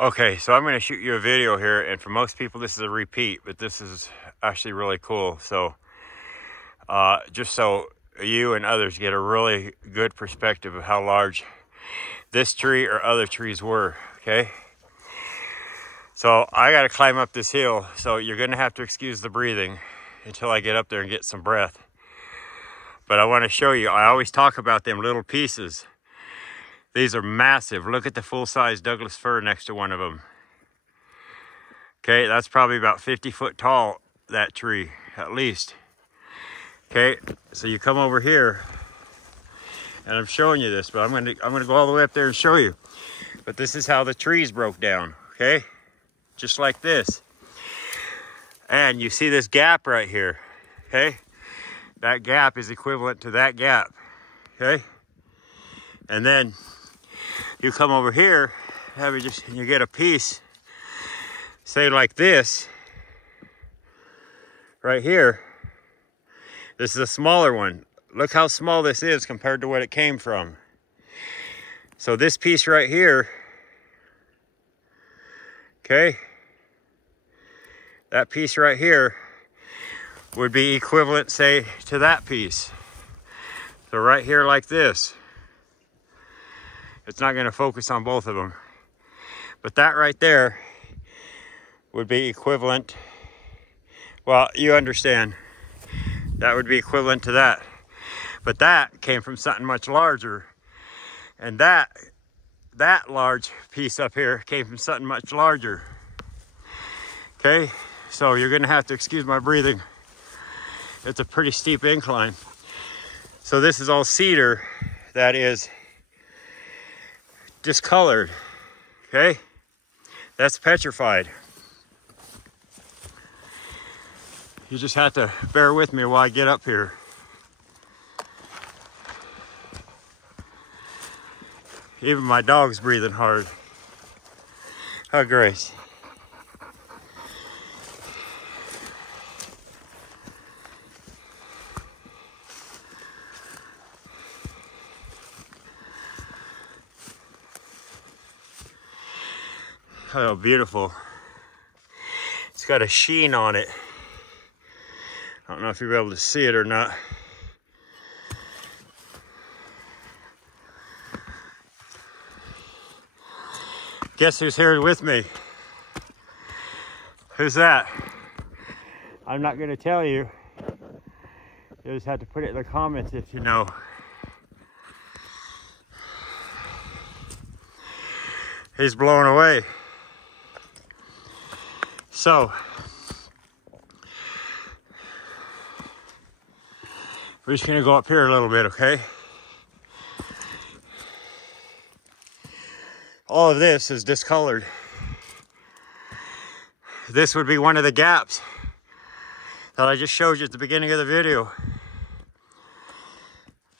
Okay, so I'm going to shoot you a video here, and for most people this is a repeat, but this is actually really cool. So just so you and others get a really good perspective of how large this tree or other trees were, okay? So I got to climb up this hill, so you're going to have to excuse the breathing until I get up there and get some breath. But I want to show you, I always talk about them little pieces. These are massive. Look at the full-size Douglas fir next to one of them. Okay, that's probably about 50 foot tall, that tree, at least. Okay, so you come over here, and I'm showing you this, but I'm gonna go all the way up there and show you. But this is how the trees broke down, okay? Just like this. And you see this gap right here, okay? That gap is equivalent to that gap, okay? And then you come over here, you get a piece, say like this, right here. This is a smaller one. Look how small this is compared to what it came from. So this piece right here, okay, that piece right here would be equivalent, say, to that piece. So right here like this. It's not going to focus on both of them. But that right there would be equivalent, well, you understand. That would be equivalent to that. But that came from something much larger. And that large piece up here came from something much larger. Okay, so you're gonna have to excuse my breathing. It's a pretty steep incline. So this is all cedar that is discolored, okay? That's petrified. You just have to bear with me while I get up here. Even my dog's breathing hard. Hi, Grace. Oh, beautiful. It's got a sheen on it. I don't know if you'll be able to see it or not. Guess who's here with me? Who's that? I'm not going to tell you. You just have to put it in the comments if you know. He's blown away. So, we're just going to go up here a little bit, okay? All of this is discolored. This would be one of the gaps that I just showed you at the beginning of the video.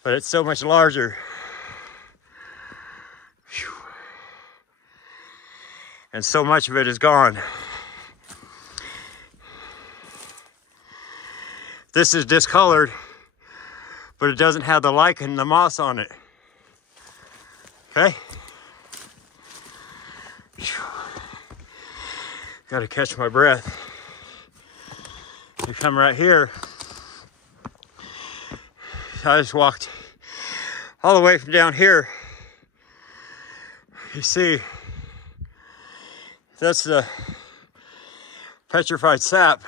But it's so much larger. Whew. And so much of it is gone. This is discolored, but it doesn't have the lichen, the moss on it. Okay? Got to catch my breath. You come right here. I just walked all the way from down here. You see, that's the petrified sap,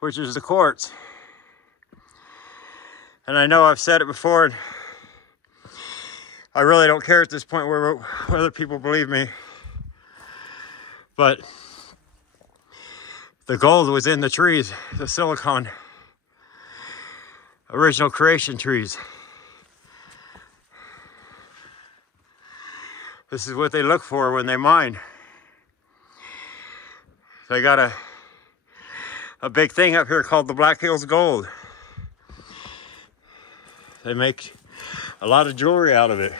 which is the quartz. And I know I've said it before, and I really don't care at this point whether people believe me. But the gold was in the trees, the silicon, original creation trees. This is what they look for when they mine. They got a big thing up here called the Black Hills Gold. They make a lot of jewelry out of it.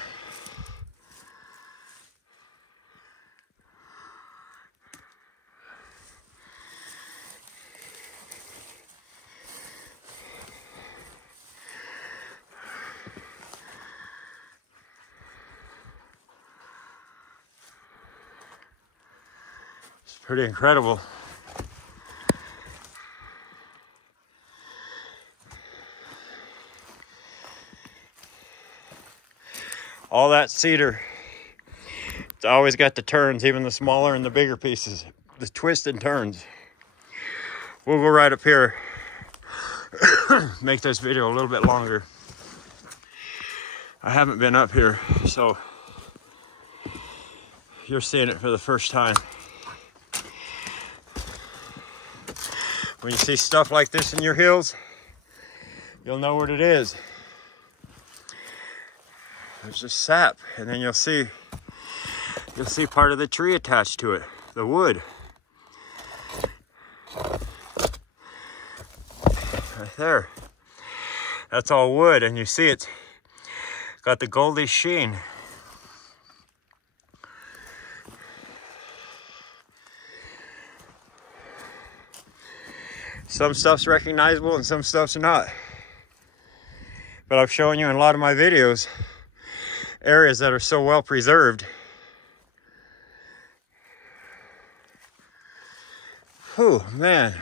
Pretty incredible. All that cedar, it's always got the turns, even the smaller and the bigger pieces, the twists and turns. We'll go right up here, make this video a little bit longer. I haven't been up here, so you're seeing it for the first time. When you see stuff like this in your hills, you'll know what it is. There's just sap, and then you'll see part of the tree attached to it, the wood. Right there. That's all wood, and you see it's got the goldy sheen. Some stuff's recognizable and some stuff's not. But I've shown you in a lot of my videos areas that are so well preserved. Whew, man.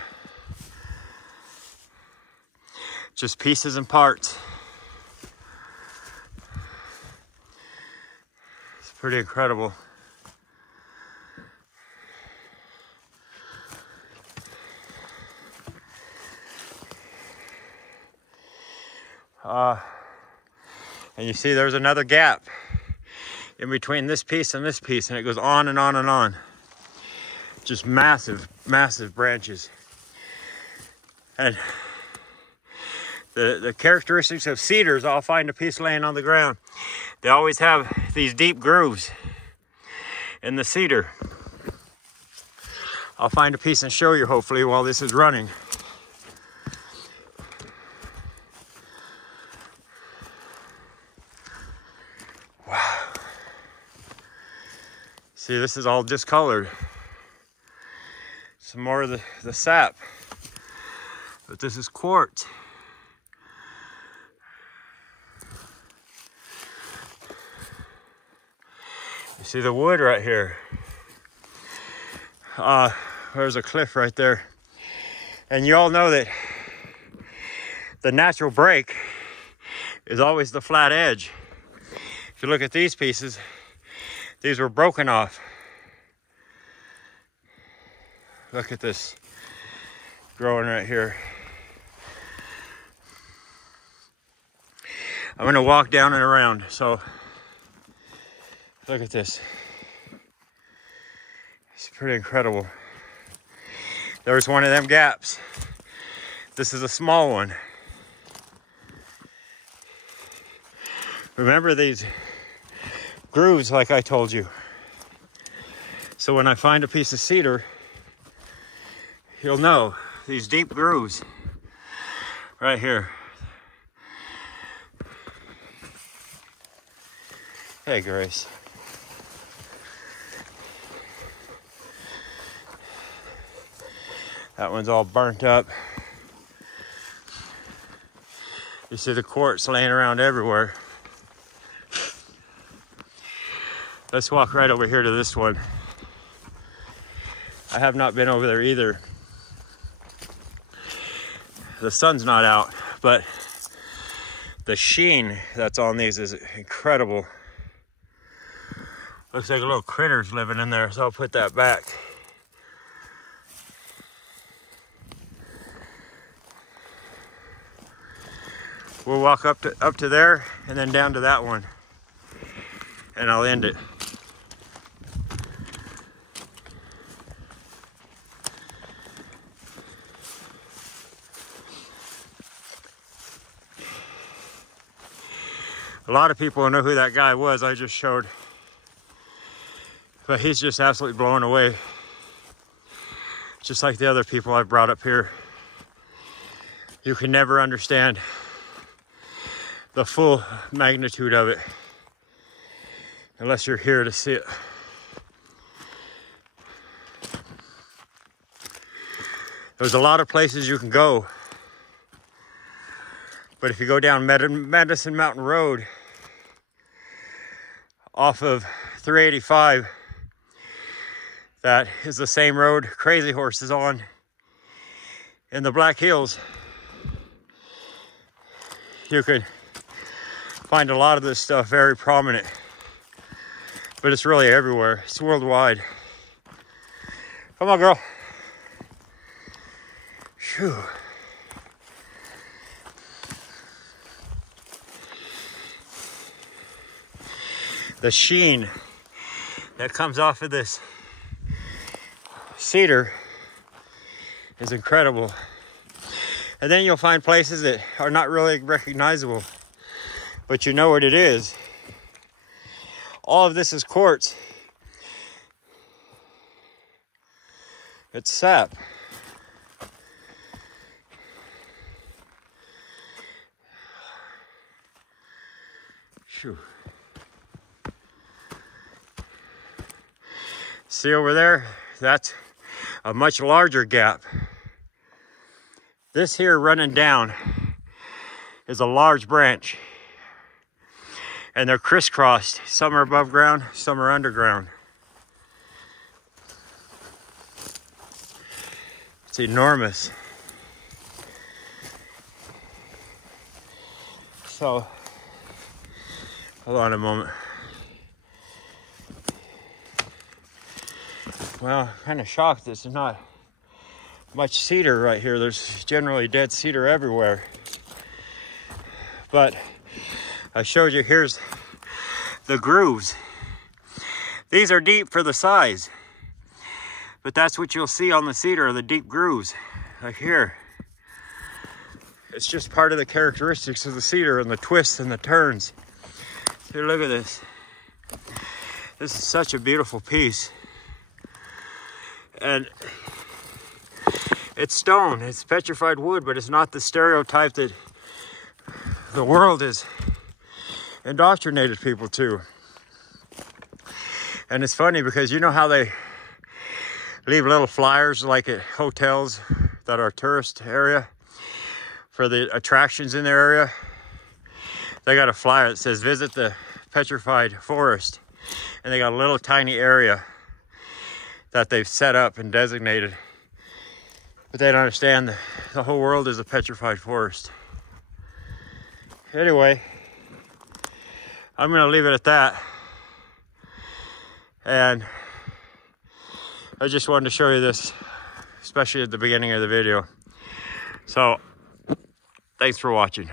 Just pieces and parts. It's pretty incredible. And you see there's another gap in between this piece and this piece, and it goes on and on and on. Just massive, massive branches. And the characteristics of cedars, I'll find a piece laying on the ground. They always have these deep grooves in the cedar. I'll find a piece and show you hopefully while this is running. See, this is all discolored. Some more of the sap. But this is quartz. You see the wood right here. There's a cliff right there. And you all know that the natural break is always the flat edge. If you look at these pieces, these were broken off. Look at this growing right here. I'm gonna walk down and around, so look at this. It's pretty incredible. There's one of them gaps. This is a small one. Remember these grooves like I told you. So when I find a piece of cedar, you'll know these deep grooves right here. Hey, Grace. That one's all burnt up. You see the quartz laying around everywhere. Let's walk right over here to this one. I have not been over there either. The sun's not out, but the sheen that's on these is incredible. Looks like a little critter's living in there, so I'll put that back. We'll walk up to there and then down to that one, and I'll end it. A lot of people know who that guy was I just showed, but he's just absolutely blown away. Just like the other people I've brought up here. You can never understand the full magnitude of it unless you're here to see it. There's a lot of places you can go, but if you go down Medicine Mountain Road off of 385, that is the same road Crazy Horse is on in the Black Hills. You can find a lot of this stuff very prominent, but it's really everywhere. It's worldwide. Come on, girl. Phew. The sheen that comes off of this cedar is incredible. And then you'll find places that are not really recognizable, but you know what it is. All of this is quartz. It's sap. Phew. See over there? That's a much larger gap. This here running down is a large branch. And they're crisscrossed. Some are above ground, some are underground. It's enormous. So, hold on a moment. Well, I'm kind of shocked there's not much cedar right here. There's generally dead cedar everywhere. But I showed you, here's the grooves. These are deep for the size, but that's what you'll see on the cedar, the deep grooves, like here. It's just part of the characteristics of the cedar and the twists and the turns. Here, look at this. This is such a beautiful piece. And it's stone, it's petrified wood, but it's not the stereotype that the world has indoctrinated people to. And it's funny because you know how they leave little flyers like at hotels that are tourist area for the attractions in their area? They got a flyer that says visit the petrified forest, and they got a little tiny area that they've set up and designated, but they don't understand the whole world is a petrified forest. Anyway, I'm gonna leave it at that. And I just wanted to show you this, especially at the beginning of the video. So, thanks for watching.